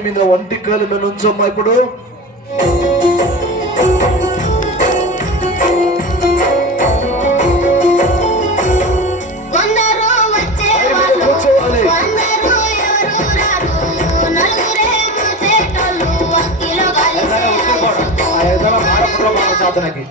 Wire మీద ఒంటి కాలు మీద ఉంచమ్మా. ఇప్పుడు సాధనకి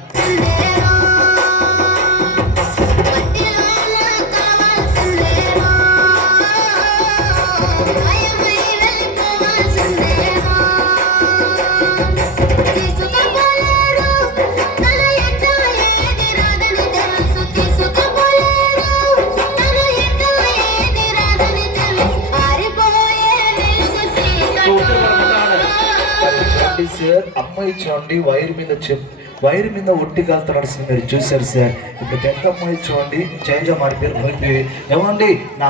అమ్మాయి చూడండి వైర్ మీద ఒట్టి కాలుతో నడుస్తుంది, మీరు చూశారు సార్. ఇప్పుడు పెద్ద అమ్మాయి చూడండి, చైల్డ్ మారిపోయారు. ఏమండి నా